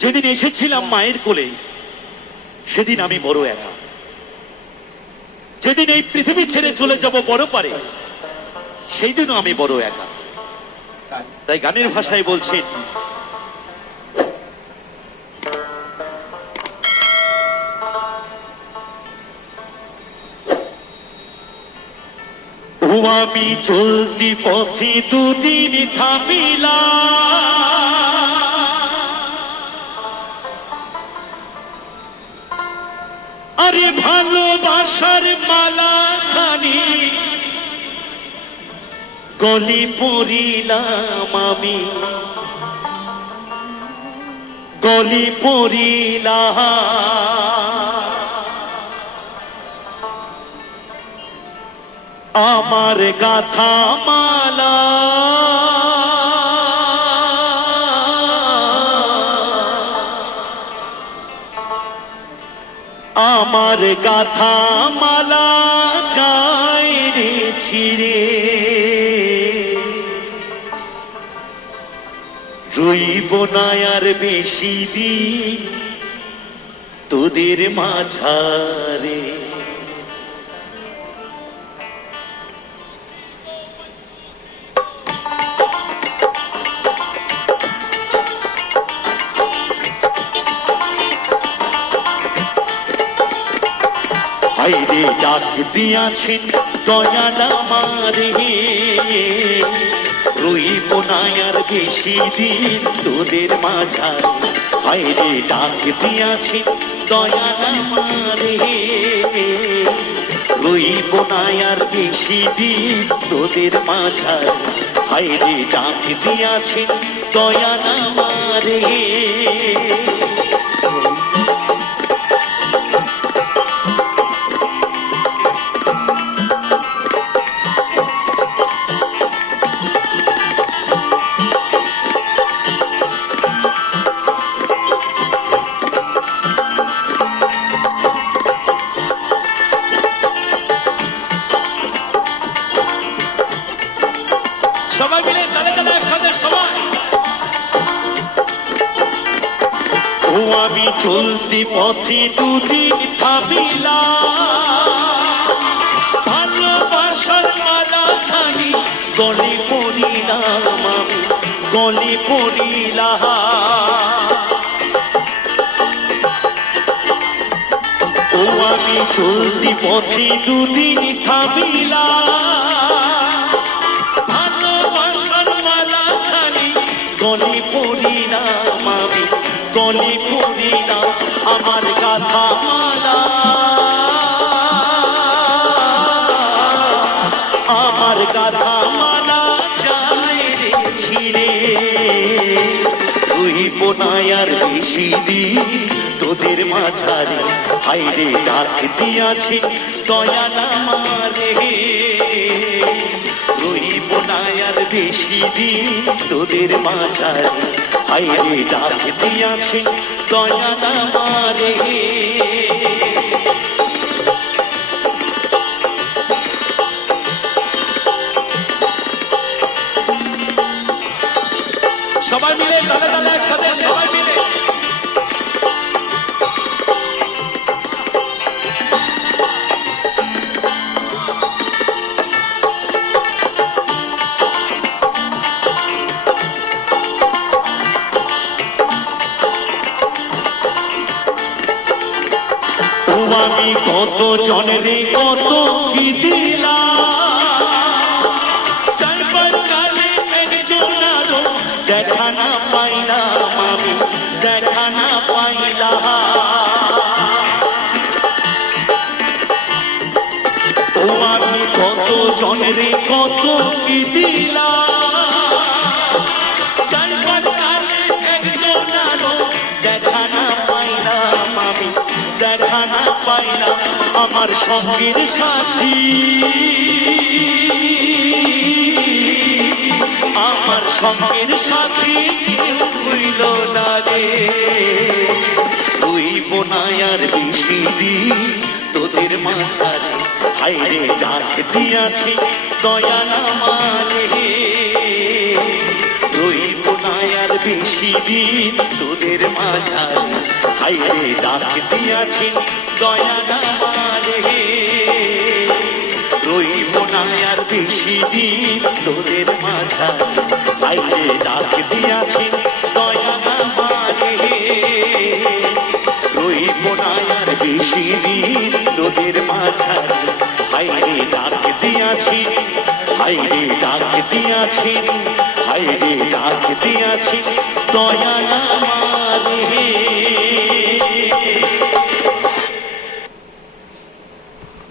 যেদিন এসেছিলাম মায়ের কোলে সেদিন আমি বড় একা। যেদিন এই পৃথিবী ছেড়ে চলে যাব বড় পারে সেই দিনও আমি বড় একা। তাই গানের ভাষায় বলছি, ও আমি চলতি পথে দুদিন থামিলাম, আরে ভালোবাসার মালা খানি গলি পড়িলাম আমি, গলি পড়িলাম। আমার গাথা মালা আমার গাথা মালা যায় রে ছিড়ে, রইব না আর বেশি দিন তোদের মাঝারে। হাইরে ডাক দিয়াছেন দয়াল আমারে, রইব না আর বেশি দিন তোদের মাঝারে। হাইরে ডাক দিয়াছেন দয়াল আমারে, রইব না আর বেশি দিন তোদের মাঝারে। হাইরে ডাক দিয়াছেন দয়াল আমারে। সবাই মিলে তালে তালে একসাথে সবাই। ও আমি চলতি পথে দুদিন থামিলাম, ভালোবাসার মালা খানি গলে পড়িলাম আমি, গলে পড়িলাম। ও আমি চলতি পথে দুদিন থামিলাম, গলি পড়িলাম আমি, গলি পড়িলাম। আমার গাথা মালা আমার গাথা মালা যায় রে ছিড়ে, রইব না আর বেশি দিন তোদের মাঝারে। হাইরে ডাক দিয়াছে দয়াল আমারে, রইব না আর বেশি দিন তোদের মাঝারে। হাইরে ডাক দিয়াছে দয়াল আমারে। সবাই মিলে তালে তালে একসাথে সবাই মিলে। আমি কত জনেরে কত কি দিলাম, চাইবার কালে একজনারও দেখা না পাইলাম আমি, দেখা না পাইলাম। ও আমি কত জনেরে কত কি দিলাম, চাইবার কালে একজনারও দেখা না পাইলাম আমি, দেখা না পাইলাম। আমার সঙ্গের সাথী, আমার সঙ্গের সাথী কেউ হইল না রে, রইব না আর বেশি দিন তোদের মাঝারে। হাইরে ডাক দিয়াছে দয়াল আমারে, রইব না আর বেশি দিন তোদের মাঝারে, হাইরে ডাক দিয়াছি দয়া নামারে, রইব না আর বেশি দিন তোদের মাঝারে, হাইরে ডাক দিয়াছি দয়া নামারে, রইব না আর বেশি দিন তোদের মাঝারে, হাইরে ডাক দিয়াছি, হাইরে ডাক দিয়াছি, হাইরে ডাক দিয়াছি দয়া নামারে।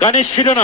গানের শিরোনাম